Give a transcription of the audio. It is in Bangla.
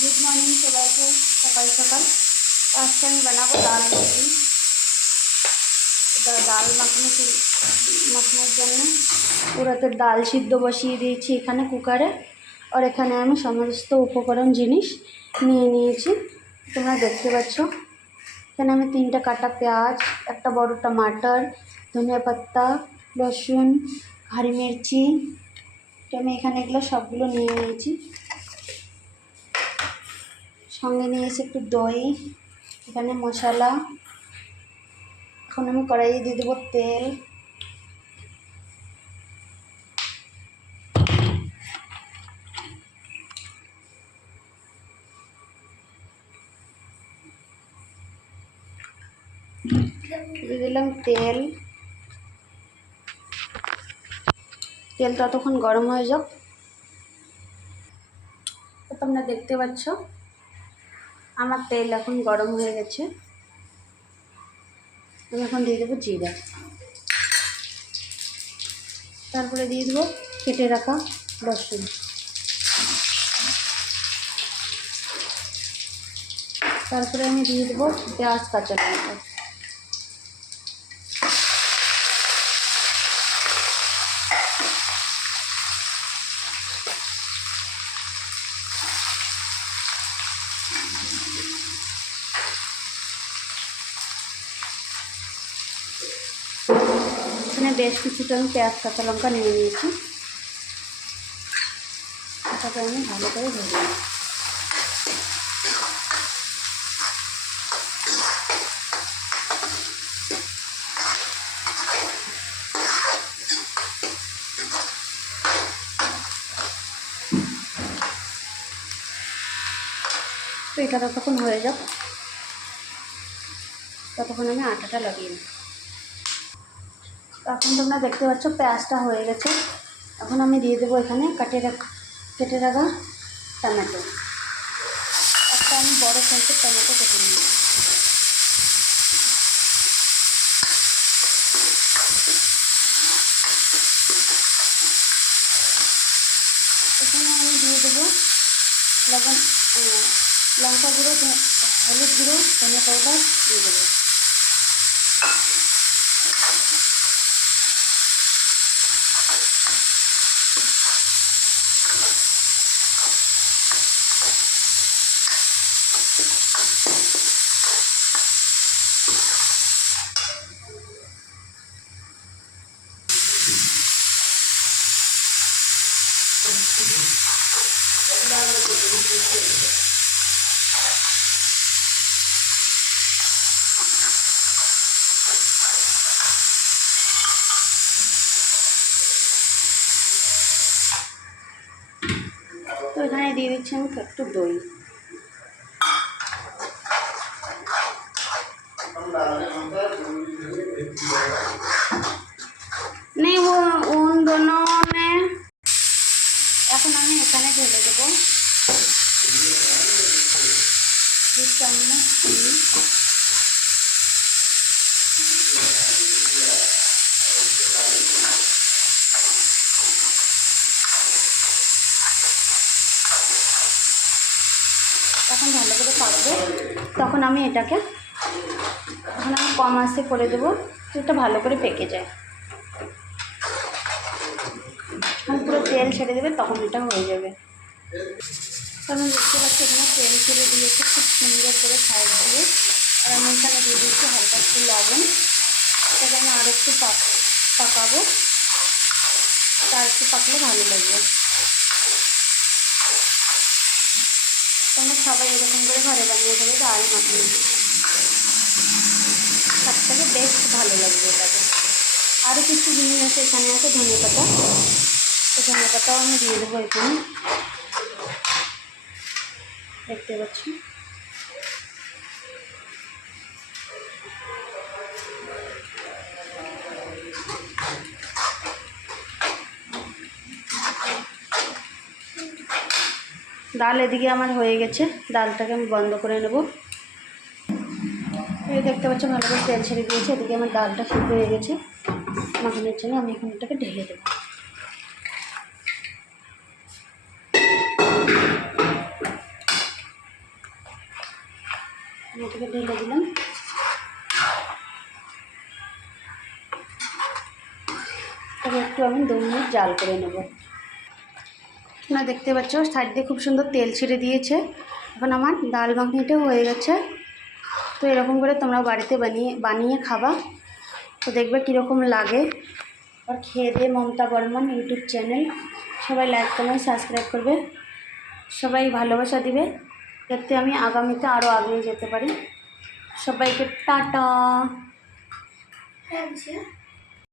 गुड मॉर्निंग সবাইকে সকাল সকাল। আজকে আমি বানাবো ডাল মাখনি। ডাল মাখনের জন্য পুরাতে ডাল সিদ্ধ বসিয়ে দিয়েছি এখানে কুকারে। আর এখানে আমি সমস্ত উপকরণ জিনিস নিয়ে নিয়েছি, তোমরা দেখতে পাচ্ছ। এখানে আমি 3টা কাটা পেঁয়াজ, একটা বড় টমাটার, ধনিয়া পাতা, লসুন, হরি মির্চি, আমি এখানে এগুলো সবগুলো নিয়ে নিয়েছি। সঙ্গে নিয়েছি একটু দই, এখানে মশলা। এখন আমি কড়াইয়ে দিয়ে দেবো তেল। দিয়ে দিলাম তেল। তেল ততক্ষণ গরম হয়ে যাক। তোমরা দেখতে পাচ্ছ আমার তেল এখন গরম হয়ে গেছে। আমি এখন দিয়ে দেবো জিরা, তারপরে দিয়ে দেবো কেটে রাখা লসুন, তারপরে আমি দিয়ে দেবো পেঁয়াজ কাঁচা লঙ্কা। এখানে বেশ কিছুটা আমি পেঁয়াজ কাঁচা লঙ্কা নিয়ে নিয়েছি, এটাকে আমি ভালো করে ভেজে নিই। তো এটা যতক্ষণ হয়ে যাক ততক্ষণ আমি আটাটা লাগিয়ে নিই। এখন তোমরা দেখতে পাচ্ছ পেঁয়াজটা হয়ে গেছে। এখন আমি দিয়ে দেবো এখানে কেটে রাখা টমেটো। একটা আমি বড় সাইজের টমেটো কেটে নিই। এখানে আমি দিয়ে দেবো লঙ্কা গুঁড়ো, হলুদ গুঁড়ো, ধনে পাউডার দিয়ে দেবো। তো এখানে দিয়ে দিচ্ছি আমি একটু দই। नहीं वो उन दोनों में এখন আমি এখানে ঢেলে দেবো 2 চামচ চিনি। তখন ভালো করে পাকবে, তখন আমি এটাকে কম আঁচে করে দেবো, এটা ভালো করে পেকে যায়। পুরো তেল ছেড়ে দেবে, তখন এটা হয়ে যাবে। আমি দেখতে পাচ্ছি এখানে তেল ছেড়ে দিয়েছে খুব সুন্দর করে সাইড দিয়ে। আর আমি এখানে দিয়ে দিচ্ছি হালকা একটু লবণ। এটাকে আমি আর একটু পাকাবো, তার একটু পাকলে ভালো লাগবে। তোমরা সবাই এরকম করে ঘরে বানিয়ে দেবে ডাল মাখনি, সব থেকে বেশ ভালো লাগবে এটাকে। আরও কিছু জিনিস আছে, এখানে আছে ধনিয়া পাতা। তো ধনিয়া পাতাও আমি দিয়ে দেবো এখানে, দেখতে পাচ্ছি। ডাল এদিকে আমার হয়ে গেছে, ডালটাকে আমি বন্ধ করে নেব। এই দেখতে পাচ্ছ ভালো করে তেল ছেড়ে দিয়েছে, এদিকে আমার ডালটা সিদ্ধ হয়ে গেছে। মাখানোর জন্য আমি এখন এটাকে ঢেলে দেবো। থেকে ঢেলে দিলাম। তবে একটু আমি 2 মিনিট জাল করে নেব। তোমরা দেখতে পাচ্ছ সাইড দিয়ে খুব সুন্দর তেল ছেড়ে দিয়েছে। এখন আমার ডাল মাখনিটাও হয়ে গেছে। তো এরকম করে তোমরা বাড়িতে বানিয়ে খাবা, তো দেখবে কীরকম লাগে। আর খেয়ে দিয়ে মমতা বর্মন ইউটিউব চ্যানেল, সবাই লাইক কমেন্ট সাবস্ক্রাইব করবে, সবাই ভালোবাসা দিবে, যাতে আমি আগামীতে আরও এগিয়ে যেতে পারি। সবাইকে টাটা।